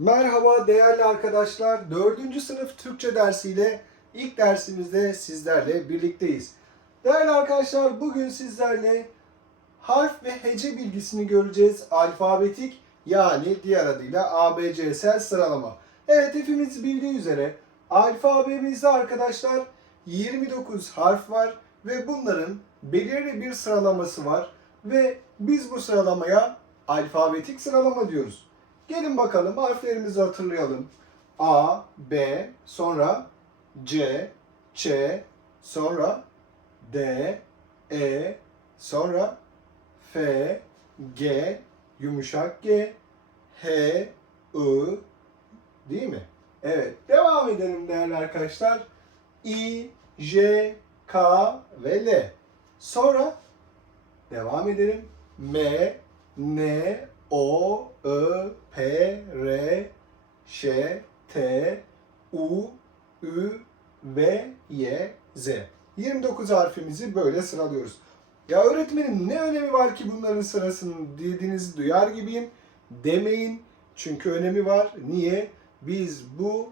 Merhaba değerli arkadaşlar. 4. sınıf Türkçe dersiyle ilk dersimizde sizlerle birlikteyiz. Değerli arkadaşlar bugün sizlerle harf ve hece bilgisini göreceğiz. Alfabetik yani diğer adıyla ABC'sel sıralama. Evet hepimiz bildiği üzere alfabemizde arkadaşlar 29 harf var ve bunların belirli bir sıralaması var ve biz bu sıralamaya alfabetik sıralama diyoruz. Gelin bakalım harflerimizi hatırlayalım. A, B, sonra C, Ç, sonra D, E, sonra F, G, yumuşak G, H, I, değil mi? Evet, devam edelim değerli arkadaşlar. I, J, K ve L. Sonra devam edelim. M, N, O, Ö, P, R, Ş, T, U, Ü, V, Y, Z. 29 harfimizi böyle sıralıyoruz. Ya öğretmenim ne önemi var ki bunların sırasının dediğinizi duyar gibiyim. Demeyin. Çünkü önemi var. Niye? Biz bu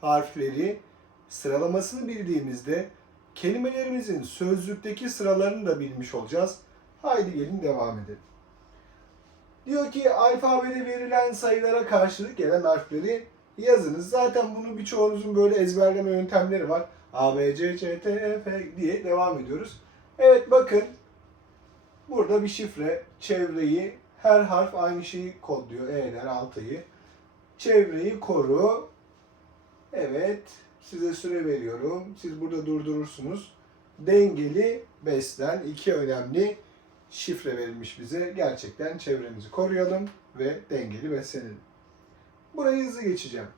harfleri sıralamasını bildiğimizde kelimelerimizin sözlükteki sıralarını da bilmiş olacağız. Haydi gelin devam edelim. Diyor ki alfabede verilen sayılara karşılık gelen harfleri yazınız. Zaten bunu birçoğunuzun böyle ezberleme yöntemleri var. A, B, C, C, T, E, F diye devam ediyoruz. Evet bakın burada bir şifre çevreyi her harf aynı şeyi kodluyor. E'ler altıyı. Çevreyi koru. Evet size süre veriyorum. Siz burada durdurursunuz. Dengeli beslen. iki önemli şifre verilmiş bize. Gerçekten çevremizi koruyalım ve dengeli beslenelim. Burayı hızlı geçeceğim.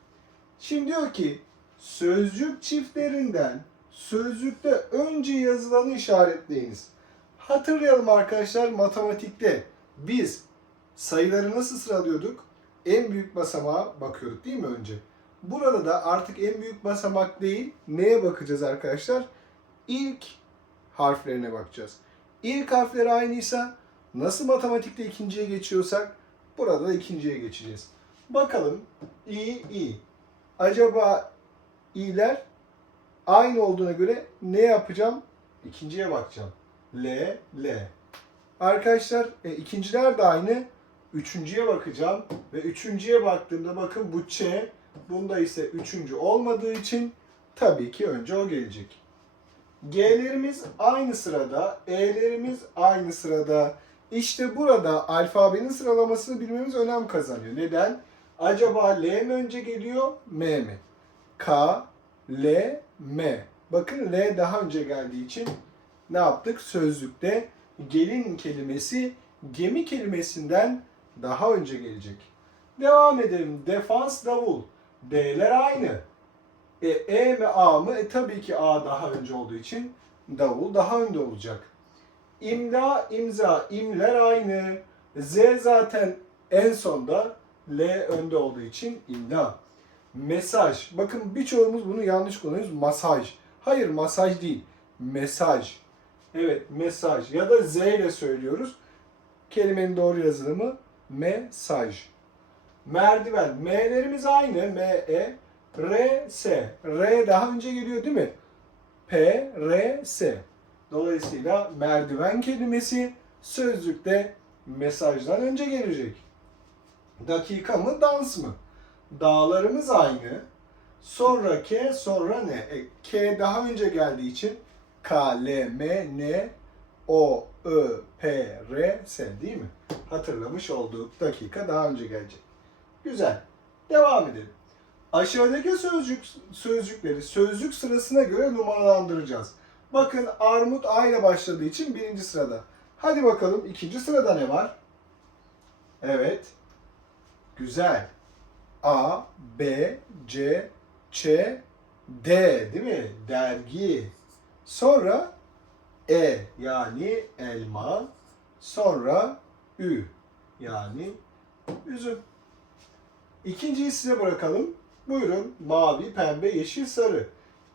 Şimdi diyor ki sözcük çiftlerinden sözcükte önce yazılanı işaretleyiniz. Hatırlayalım arkadaşlar matematikte biz sayıları nasıl sıralıyorduk? En büyük basamağa bakıyorduk değil mi önce? Burada da artık en büyük basamak değil, neye bakacağız arkadaşlar? İlk harflerine bakacağız. İlk harfleri aynıysa nasıl matematikte ikinciye geçiyorsak burada da ikinciye geçeceğiz. Bakalım i i. Acaba i'ler aynı olduğuna göre ne yapacağım? İkinciye bakacağım. L L. Arkadaşlar e, ikinciler de aynı. Üçüncüye bakacağım ve üçüncüye baktığımda bakın bu Ç bunda ise üçüncü olmadığı için tabii ki önce o gelecek. G'lerimiz aynı sırada, E'lerimiz aynı sırada. İşte burada alfabenin sıralamasını bilmemiz önem kazanıyor. Neden? Acaba L mi önce geliyor, M mi? K, L, M. Bakın L daha önce geldiği için ne yaptık? Sözlükte gelin kelimesi gemi kelimesinden daha önce gelecek. Devam edelim. Defans, davul. D'ler aynı. E, e mi A mı? E, tabii ki A daha önce olduğu için davul daha önde olacak. İmla, imza, imler aynı. Z zaten en sonda L önde olduğu için imla. Mesaj. Bakın birçoğumuz bunu yanlış kullanıyoruz. Masaj. Hayır masaj değil. Mesaj. Evet mesaj. Ya da Z ile söylüyoruz. Kelimenin doğru yazılımı mesaj. Merdiven. M'lerimiz aynı. M, E. R, S. R daha önce geliyor değil mi? P, R, S. Dolayısıyla merdiven kelimesi sözlükte mesajdan önce gelecek. Dakika mı, dans mı? Dağlarımız aynı. Sonra K, sonra ne? E, K daha önce geldiği için K, L, M, N, O, Ö, P, R, S değil mi? Hatırlamış olduk. Dakika daha önce gelecek. Güzel. Devam edelim. Aşağıdaki sözcük sözcükleri sözcük sırasına göre numaralandıracağız. Bakın armut A ile başladığı için birinci sırada. Hadi bakalım ikinci sırada ne var? Evet. Güzel. A, B, C, Ç, D değil mi? Dergi. Sonra E yani elma. Sonra Ü yani üzüm. İkinciyi size bırakalım. Buyurun mavi, pembe, yeşil, sarı.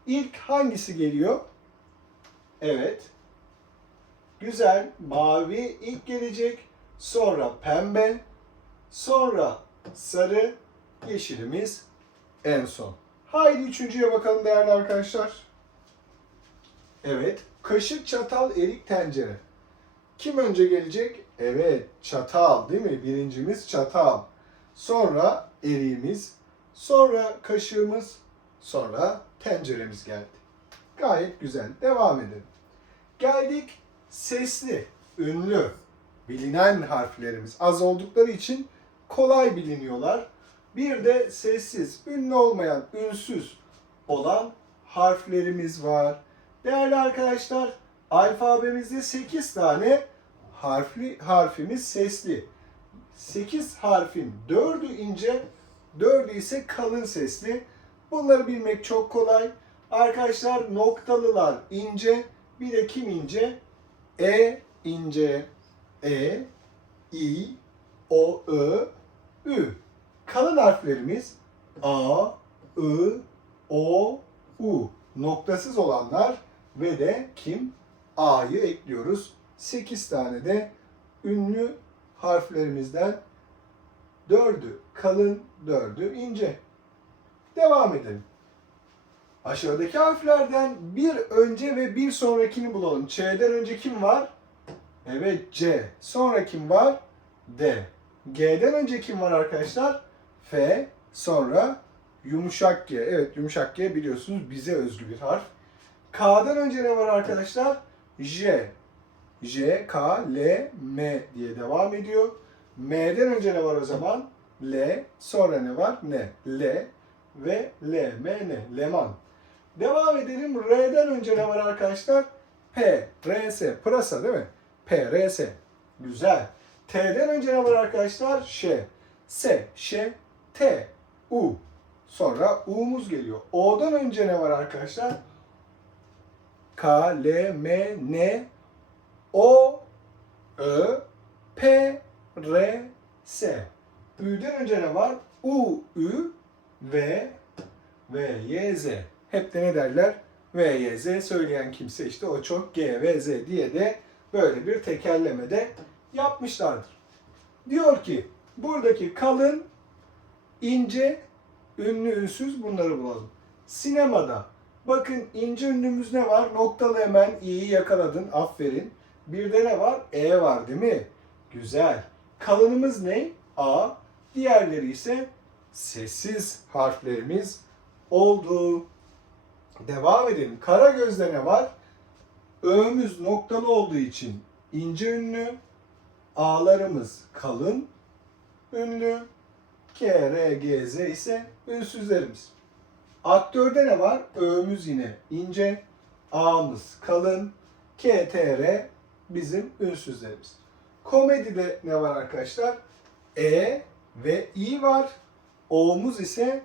İlk hangisi geliyor? Evet. Güzel. Mavi ilk gelecek. Sonra pembe. Sonra sarı. Yeşilimiz en son. Haydi üçüncüye bakalım değerli arkadaşlar. Evet. Kaşık, çatal, erik, tencere. Kim önce gelecek? Evet. Çatal değil mi? Birincimiz çatal. Sonra eriğimiz. Sonra kaşığımız. Sonra tenceremiz geldi. Gayet güzel. Devam edelim. Geldik sesli, ünlü, bilinen harflerimiz. Az oldukları için kolay biliniyorlar. Bir de sessiz, ünlü olmayan, ünsüz olan harflerimiz var. Değerli arkadaşlar, alfabemizde 8 tane harfli harfimiz sesli. 8 harfin 4'ü ince, 4'ü ise kalın sesli. Bunları bilmek çok kolay. Arkadaşlar noktalılar ince, bir de kim ince? E ince, E, I, O, Ö, Ü. Kalın harflerimiz A, I, O, U. Noktasız olanlar ve de kim? A'yı ekliyoruz. 8 tane de ünlü harflerimizden dördü kalın, dördü ince. Devam edelim. Aşağıdaki harflerden bir önce ve bir sonrakini bulalım. Ç'den önce kim var? Evet C. Sonra kim var? D. G'den önce kim var arkadaşlar? F. Sonra yumuşak G. Evet yumuşak G biliyorsunuz bize özgü bir harf. K'dan önce ne var arkadaşlar? J. J, K, L, M diye devam ediyor. M'den önce ne var o zaman? L. Sonra ne var? N. L ve L, M, N. Leman. Devam edelim. R'den önce ne var arkadaşlar? P, R, S. Pırasa değil mi? P, R, S. Güzel. T'den önce ne var arkadaşlar? Ş. S, Ş, T, U. Sonra U'muz geliyor. O'dan önce ne var arkadaşlar? K, L, M, N, O, Ö, P, R, S. Ü'den önce ne var? U, Ü, V, V, Y, Z. Hep de ne derler? V, Y, Z söyleyen kimse işte o çok G, V, Z diye de böyle bir tekerlemede yapmışlardır. Diyor ki buradaki kalın, ince, ünlü, ünsüz bunları bulalım. Sinemada bakın ince ünlümüz ne var? Noktalı hemen i'yi yakaladın. Aferin. Bir de ne var? E var değil mi? Güzel. Kalınımız ne? A. Diğerleri ise sessiz harflerimiz oldu. Devam edelim. Kara gözde ne var? Ö'müz noktalı olduğu için ince ünlü. A'larımız kalın ünlü. K, R, G, Z ise ünsüzlerimiz. Aktörde ne var? Ö'müz yine ince. A'mız kalın. K, T, R bizim ünsüzlerimiz. Komedide ne var arkadaşlar? E ve I var. O'muz ise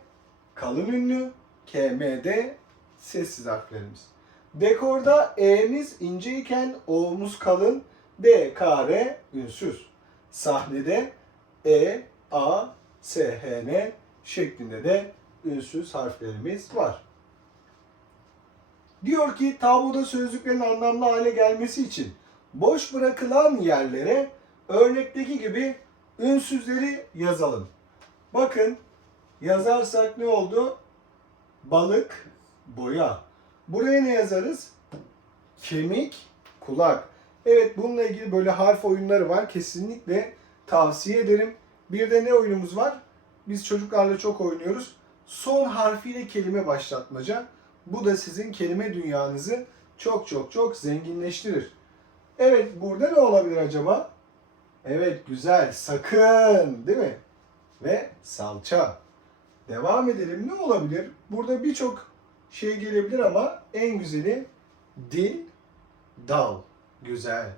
kalın ünlü. K, M, D sessiz harflerimiz. Dekorda E'miz ince iken O'muz kalın. D, K, R ünsüz. Sahnede E, A, S, H, N şeklinde de ünsüz harflerimiz var. Diyor ki tabloda sözcüklerin anlamlı hale gelmesi için boş bırakılan yerlere örnekteki gibi ünsüzleri yazalım. Bakın yazarsak ne oldu? Balık, boya. Buraya ne yazarız? Kemik, kulak. Evet bununla ilgili böyle harf oyunları var. Kesinlikle tavsiye ederim. Bir de ne oyunumuz var? Biz çocuklarla çok oynuyoruz. Son harfiyle kelime başlatmaca. Bu da sizin kelime dünyanızı çok çok çok zenginleştirir. Evet burada ne olabilir acaba? Evet güzel sakın değil mi? Ve salça. Devam edelim. Ne olabilir? Burada birçok şey gelebilir ama en güzeli dil, dal. Güzel.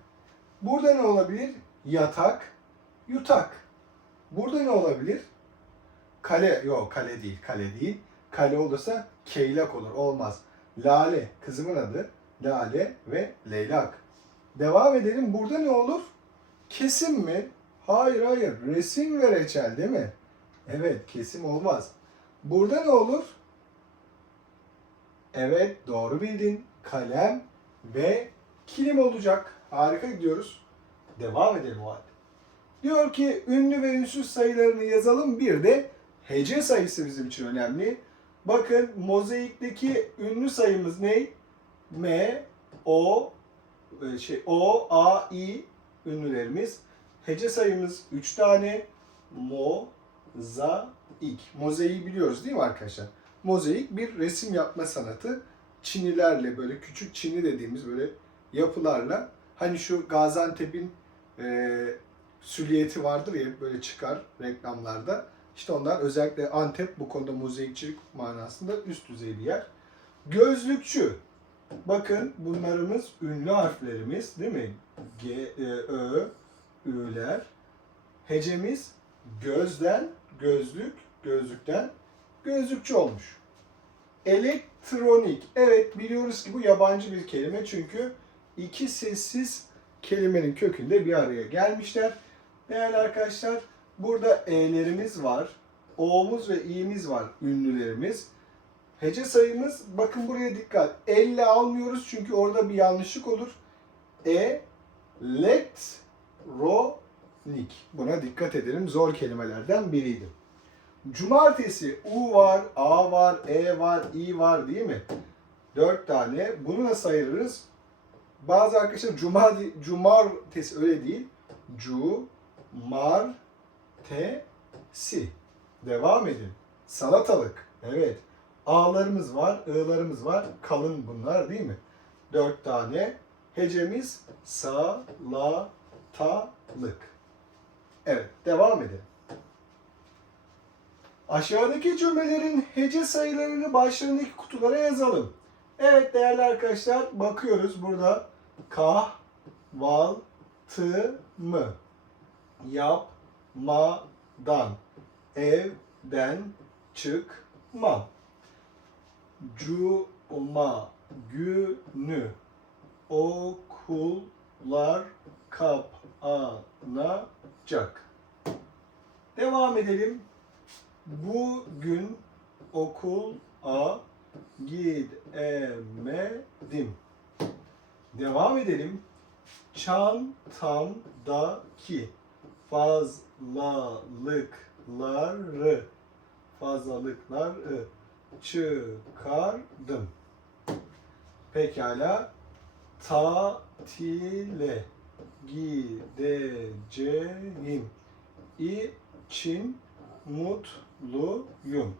Burada ne olabilir? Yatak, yutak. Burada ne olabilir? Kale, yok kale değil, kale değil. Kale olursa keylak olur, olmaz. Lale, kızımın adı. Lale ve leylak. Devam edelim. Burada ne olur? Kesim mi? Hayır hayır. Resim ve reçel değil mi? Evet, kesim olmaz. Burada ne olur? Evet, doğru bildin. Kalem ve kilim olacak. Harika gidiyoruz. Devam edelim o halde. Diyor ki ünlü ve ünsüz sayılarını yazalım. Bir de hece sayısı bizim için önemli. Bakın mozaikteki ünlü sayımız ne? M, O, şey O, A, I ünlülerimiz. Hece sayımız 3 tane. Mo, za, ik. Mozaiği biliyoruz değil mi arkadaşlar? Mozaik bir resim yapma sanatı. Çinilerle böyle küçük çini dediğimiz böyle yapılarla hani şu Gaziantep'in e, süliyeti vardır ya böyle çıkar reklamlarda. İşte onlar özellikle Antep bu konuda mozaikçilik manasında üst düzey bir yer. Gözlükçü. Bakın bunlarımız ünlü harflerimiz değil mi? G, e, Ö, Ü'ler. Hecemiz gözden, gözlük, gözlükten gözlükçü olmuş. Elektronik. Evet biliyoruz ki bu yabancı bir kelime çünkü iki sessiz kelimenin kökünde bir araya gelmişler. Değerli arkadaşlar burada E'lerimiz var. O'muz ve İ'miz var ünlülerimiz. Hece sayımız bakın buraya dikkat. Elle almıyoruz çünkü orada bir yanlışlık olur. E, let, ro, nik. Buna dikkat edelim. Zor kelimelerden biriydi. Cumartesi U var, A var, E var, I var değil mi? Dört tane. Bunu nasıl ayırırız? Bazı arkadaşlar cuma, cumartesi öyle değil. Cu, mar, te, si. Devam edin. Salatalık. Evet. A'larımız var, I'larımız var. Kalın bunlar değil mi? Dört tane. Hecemiz sa, la, ta, lık. Evet. Devam edelim. Aşağıdaki cümlelerin hece sayılarını başlarındaki kutulara yazalım. Evet değerli arkadaşlar bakıyoruz burada kah, val, tı, mı. Yapmadan, evden çıkma. Cuma günü okullar kapanacak. Devam edelim. Bugün okula gidemedim. Devam edelim. Çantamdaki fazlalıkları fazlalıkları çıkardım. Pekala. Tatile gideceğim için mutluyum.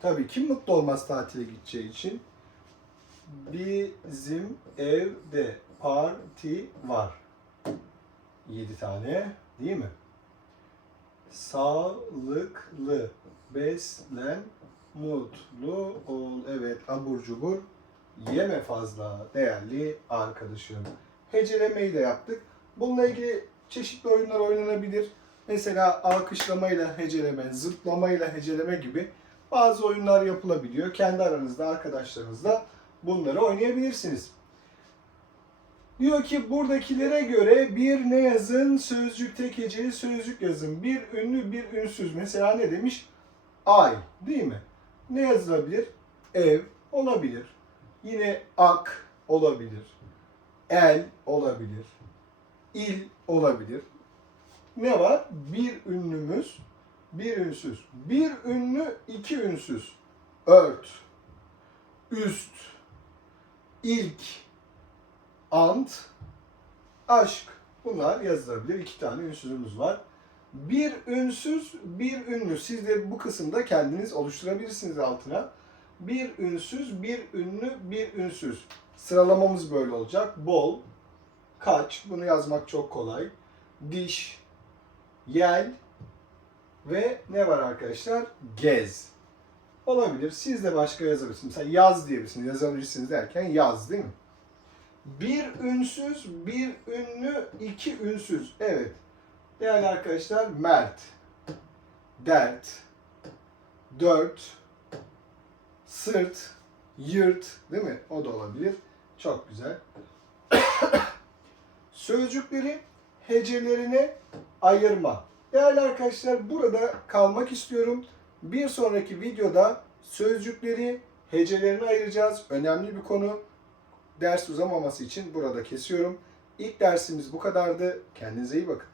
Tabii kim mutlu olmaz tatile gideceği için? Bizim evde parti var. 7 tane değil mi? Sağlıklı beslen, mutlu ol. Evet abur cubur yeme fazla değerli arkadaşım. Hecelemeyi de yaptık. Bununla ilgili çeşitli oyunlar oynanabilir. Mesela alkışlamayla heceleme, zıplamayla heceleme gibi bazı oyunlar yapılabiliyor. Kendi aranızda, arkadaşlarınızla bunları oynayabilirsiniz. Diyor ki buradakilere göre bir ne yazın? Sözcük tek heceli sözcük yazın. Bir ünlü bir ünsüz. Mesela ne demiş? Ay değil mi? Ne yazılabilir? Ev olabilir. Yine ak olabilir. El olabilir. İl olabilir. Ne var? Bir ünlümüz, bir ünsüz. Bir ünlü, iki ünsüz. Ört, üst, ilk, ant, aşk. Bunlar yazılabilir. İki tane ünsüzümüz var. Bir ünsüz, bir ünlü. Siz de bu kısımda kendiniz oluşturabilirsiniz altına. Bir ünsüz, bir ünlü, bir ünsüz. Sıralamamız böyle olacak. Bol, kaç, bunu yazmak çok kolay. Diş, yel ve ne var arkadaşlar? Gez. Olabilir. Siz de başka yazabilirsiniz. Mesela yaz diyebilirsiniz. Yazabilirsiniz derken yaz değil mi? Bir ünsüz, bir ünlü, iki ünsüz. Evet. Değerli arkadaşlar Mert, dert, dört, sırt, yırt değil mi? O da olabilir. Çok güzel. Sözcükleri hecelerine ayırma. Değerli arkadaşlar burada kalmak istiyorum. Bir sonraki videoda sözcükleri hecelerine ayıracağız. Önemli bir konu. Ders uzamaması için burada kesiyorum. İlk dersimiz bu kadardı. Kendinize iyi bakın.